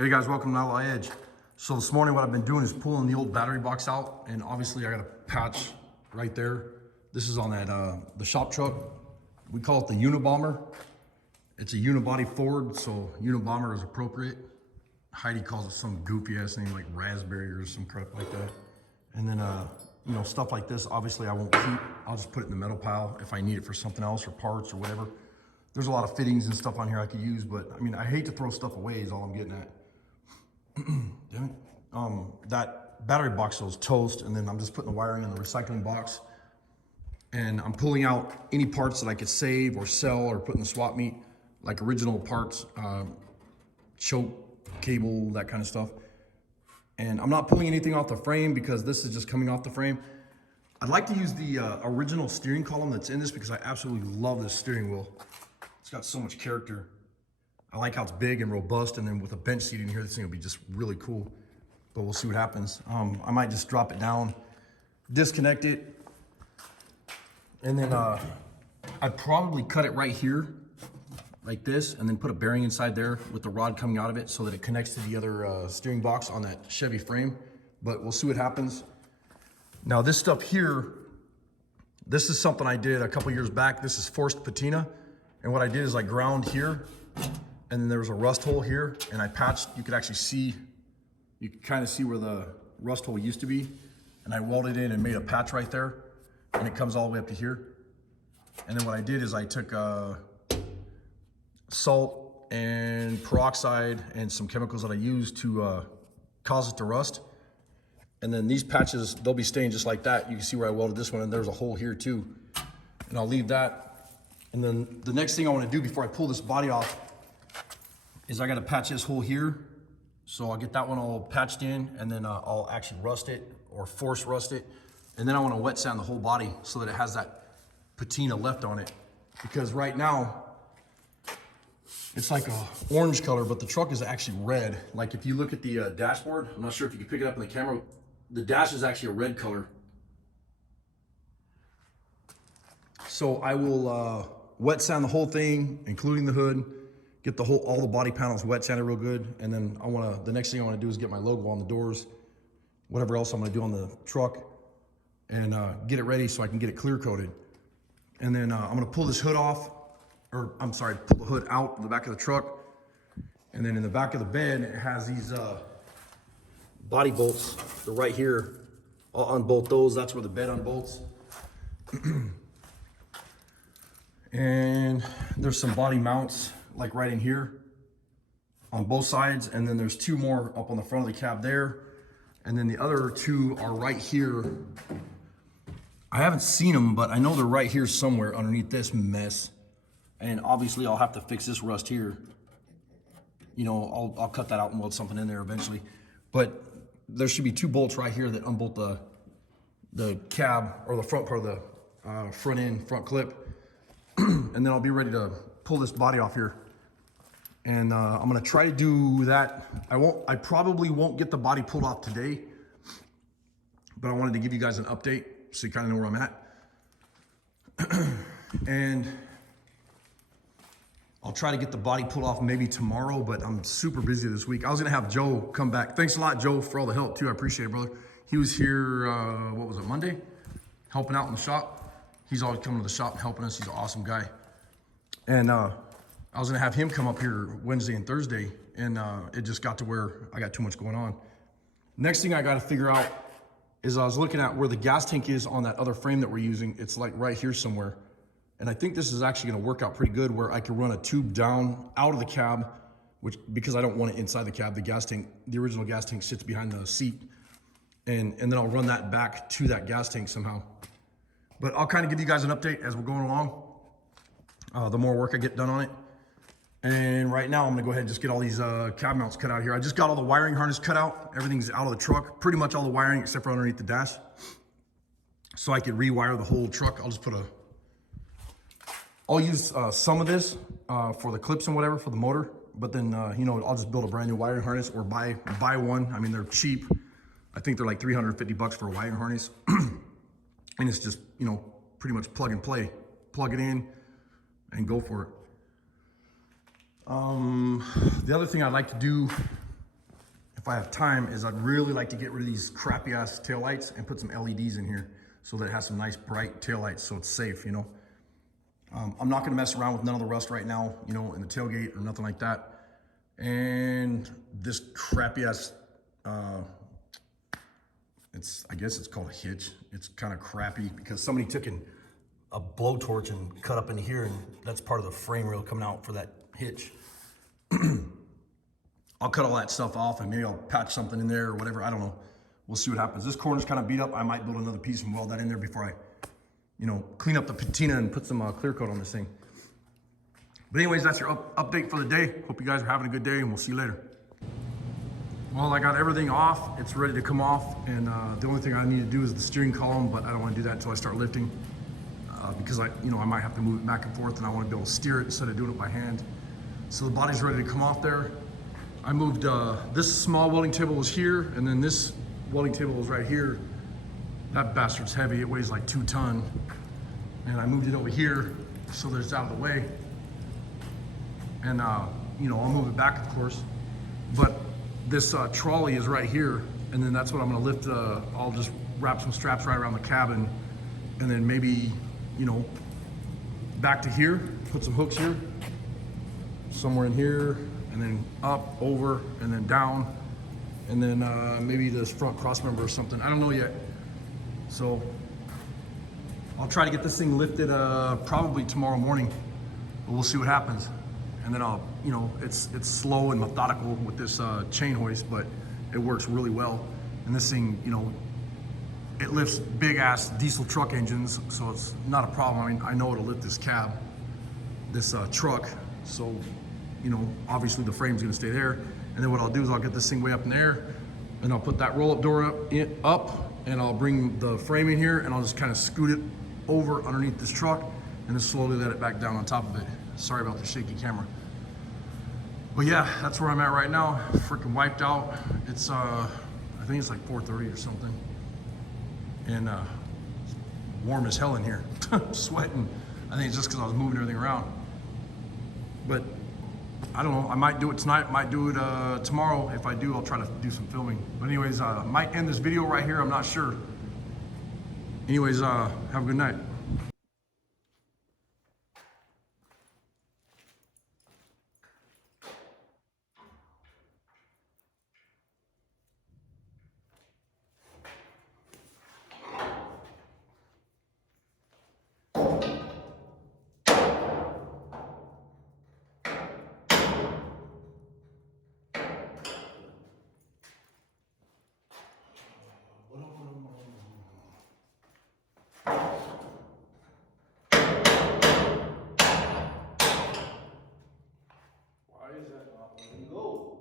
Hey guys, welcome to Outlaw Edge. So this morning what I've been doing is pulling the old battery box out, and obviously I got a patch right there. This is on that the shop truck. We call it the Unabomber. It's a unibody Ford, so Unabomber is appropriate. Heidi calls it some goofy ass name like Raspberry or some crap like that. And then you know, stuff like this obviously I won't keep. I'll just put it in the metal pile if I need it for something else or parts or whatever. There's a lot of fittings and stuff on here I could use, but I mean, I hate to throw stuff away is all I'm getting at. Damn it. That battery box was toast, and then I'm just putting the wiring in the recycling box, and I'm pulling out any parts that I could save or sell or put in the swap meet, like original parts, choke, cable, that kind of stuff. And I'm not pulling anything off the frame because this is just coming off the frame. I'd like to use the original steering column that's in this because I absolutely love this steering wheel. It's got so much character. I like how it's big and robust, and then with a bench seat in here, this thing will be just really cool. But we'll see what happens. I might just drop it down, disconnect it, and then I'd probably cut it right here, like this, and then put a bearing inside there with the rod coming out of it so that it connects to the other steering box on that Chevy frame. But we'll see what happens. Now this stuff here, this is something I did a couple years back. This is forced patina. And what I did is I ground here, and then there was a rust hole here, and I patched. You could actually see, you could kind of see where the rust hole used to be, and I welded in and made a patch right there, and it comes all the way up to here. And then what I did is I took salt and peroxide and some chemicals that I used to cause it to rust. And then these patches, they'll be staying just like that. You can see where I welded this one, and there's a hole here too. And I'll leave that. And then the next thing I want to do before I pull this body off is I got to patch this hole here. So I'll get that one all patched in, and then I'll actually rust it or force rust it. And then I want to wet sand the whole body so that it has that patina left on it. Because right now, it's like a orange color, but the truck is actually red. Like if you look at the dashboard, I'm not sure if you can pick it up in the camera, the dash is actually a red color. So I will wet sand the whole thing, including the hood, get the whole, all the body panels wet sanded real good. And then the next thing I want to do is get my logo on the doors, whatever else I'm going to do on the truck, and get it ready so I can get it clear coated. And then I'm going to pull this hood off, or I'm sorry, pull the hood out of the back of the truck. And then in the back of the bed, it has these body bolts. They're right here. I'll unbolt those. That's where the bed unbolts. And there's some body mounts like right in here on both sides, and then there's two more up on the front of the cab there, and then the other two are right here. I haven't seen them, but I know they're right here somewhere underneath this mess. And obviously I'll have to fix this rust here. You know, I'll cut that out and weld something in there eventually. But there should be two bolts right here that unbolt the cab, or the front part of the front clip. And then I'll be ready to pull this body off here. And I'm gonna try to do that. I probably won't get the body pulled off today, but I wanted to give you guys an update so you kind of know where I'm at. And I'll try to get the body pulled off maybe tomorrow, but I'm super busy this week. I was gonna have Joe come back. Thanks a lot, Joe, for all the help too. I appreciate it, brother. He was here, what was it, Monday? Helping out in the shop. He's always coming to the shop and helping us. He's an awesome guy. And I was gonna have him come up here Wednesday and Thursday, and it just got to where I got too much going on. Next thing I gotta figure out is I was looking at where the gas tank is on that other frame that we're using. It's like right here somewhere. And I think this is actually gonna work out pretty good, where I can run a tube down out of the cab, because I don't want it inside the cab. The gas tank, the original gas tank, sits behind the seat. And then I'll run that back to that gas tank somehow. But I'll kind of give you guys an update as we're going along. The more work I get done on it. And right now I'm gonna go ahead and just get all these cab mounts cut out here. I just got all the wiring harness cut out. Everything's out of the truck. Pretty much all the wiring except for underneath the dash. So I could rewire the whole truck. I'll use some of this for the clips and whatever for the motor. But then, you know, I'll just build a brand new wiring harness or buy one. I mean, they're cheap. I think they're like 350 bucks for a wiring harness. And it's just, you know, pretty much plug and play. Plug it in and go for it. The other thing I'd like to do I have time, is I'd really like to get rid of these crappy ass taillights and put some LEDs in here so that it has some nice bright taillights so it's safe, you know. I'm not gonna mess around with none of the rust right now, you know, in the tailgate or nothing like that. And this crappy ass, I guess it's called a hitch. It's kind of crappy because somebody took a blowtorch and cut up into here, and that's part of the frame rail coming out for that hitch. I'll cut all that stuff off and maybe I'll patch something in there or whatever. I don't know. We'll see what happens. This corner's kind of beat up. I might build another piece and weld that in there before I, you know, clean up the patina and put some clear coat on this thing. But anyways, that's your update for the day. Hope you guys are having a good day, and we'll see you later. Well, I got everything off. It's ready to come off, and the only thing I need to do is the steering column, but I don't want to do that until I start lifting because I might have to move it back and forth, and I want to be able to steer it instead of doing it by hand. So the body's ready to come off there. I moved, this small welding table was here, and then this welding table was right here. That bastard's heavy, it weighs like 2 tons. And I moved it over here so that it's out of the way. And, I'll move it back, of course. But this trolley is right here, and then that's what I'm gonna lift. I'll just wrap some straps right around the cabin, and then maybe, back to here, put some hooks here, somewhere in here, and then up, over, and then down, and then maybe this front cross member or something. I don't know yet. So I'll try to get this thing lifted probably tomorrow morning, but we'll see what happens. And then I'll, it's slow and methodical with this chain hoist, but it works really well. And this thing, it lifts big ass diesel truck engines, so it's not a problem. I mean, I know it'll lift this cab, this truck. So, obviously the frame's gonna stay there. And then what I'll do is I'll get this thing way up in the air, and I'll put that roll-up door up, and I'll bring the frame in here, and I'll just kind of scoot it over underneath this truck, and then slowly let it back down on top of it. Sorry about the shaky camera. But yeah, that's where I'm at right now. Freaking wiped out. It's, I think it's like 4:30 or something. And it's warm as hell in here. I'm sweating. I think it's just because I was moving everything around. But I don't know, I might do it tonight, might do it tomorrow. If I do, I'll try to do some filming. But anyways, I might end this video right here, I'm not sure. Anyways, have a good night. Why is that not letting go?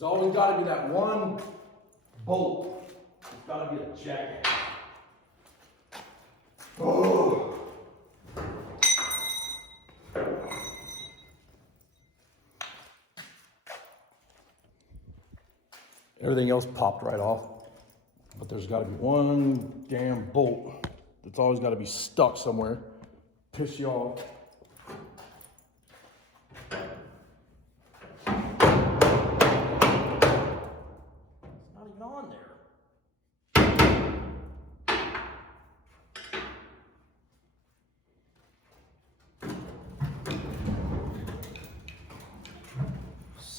There's always got to be that one bolt. It's got to be a jacket. Oh. Everything else popped right off, but there's got to be one damn bolt that's always got to be stuck somewhere. Piss you off. On there.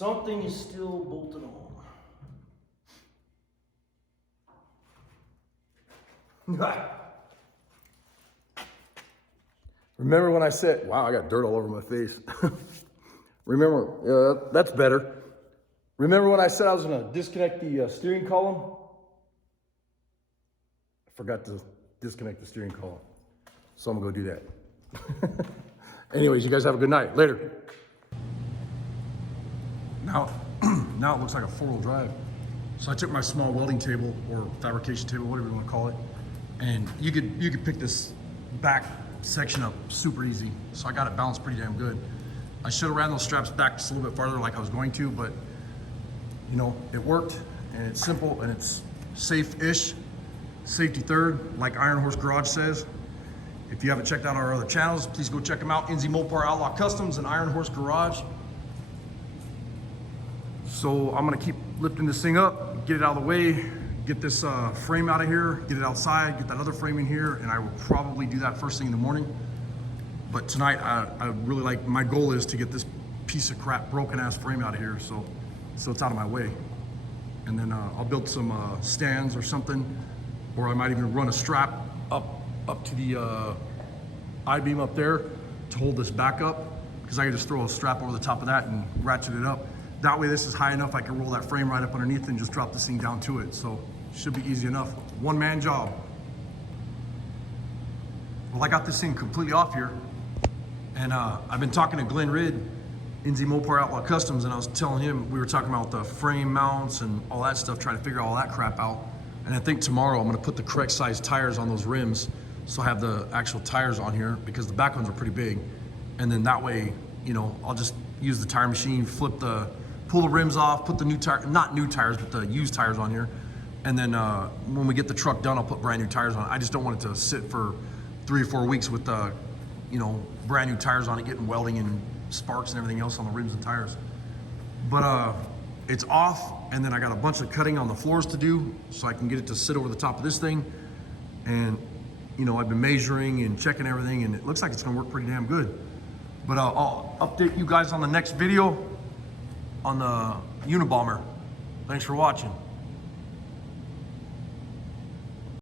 Something is still bolted on. Remember when I said, wow, I got dirt all over my face. Remember, that's better. Remember when I said I was gonna disconnect the steering column? I forgot to disconnect the steering column. So I'm gonna go do that. Anyways, you guys have a good night. Later. Now it looks like a 4-wheel drive. So I took my small welding table or fabrication table, whatever you want to call it, and you could pick this back section up super easy. So I got it balanced pretty damn good. I should have ran those straps back just a little bit farther like I was going to, but you know, it worked, and it's simple, and it's safe-ish. Safety third, like Iron Horse Garage says. If you haven't checked out our other channels, please go check them out. NZ Mopar Outlaw Customs and Iron Horse Garage. So I'm gonna keep lifting this thing up, get it out of the way, get this frame out of here, get it outside, get that other frame in here, and I will probably do that first thing in the morning. But tonight, I really like, my goal is to get this piece of crap broken ass frame out of here, so it's out of my way. And then I'll build some stands or something, or I might even run a strap up to the I-beam up there to hold this back up, because I can just throw a strap over the top of that and ratchet it up. That way this is high enough I can roll that frame right up underneath and just drop this thing down to it. So should be easy enough. One-man job. Well, I got this thing completely off here, and I've been talking to Glenn Ridd, NZ Mopar Outlaw Customs, and I was telling him, we were talking about the frame mounts and all that stuff, trying to figure all that crap out. And I think tomorrow I'm gonna put the correct size tires on those rims, so I have the actual tires on here, because the back ones are pretty big. And then that way, you know, I'll just use the tire machine, pull the rims off, put the new tire, not new tires, but the used tires on here. And then when we get the truck done, I'll put brand new tires on it. I just don't want it to sit for 3 or 4 weeks with you know, brand new tires on it, getting welding and sparks and everything else on the rims and tires. But it's off, and then I got a bunch of cutting on the floors to do, so I can get it to sit over the top of this thing. And you know, I've been measuring and checking everything, and it looks like it's gonna work pretty damn good. But I'll update you guys on the next video on the Unabomber. Thanks for watching.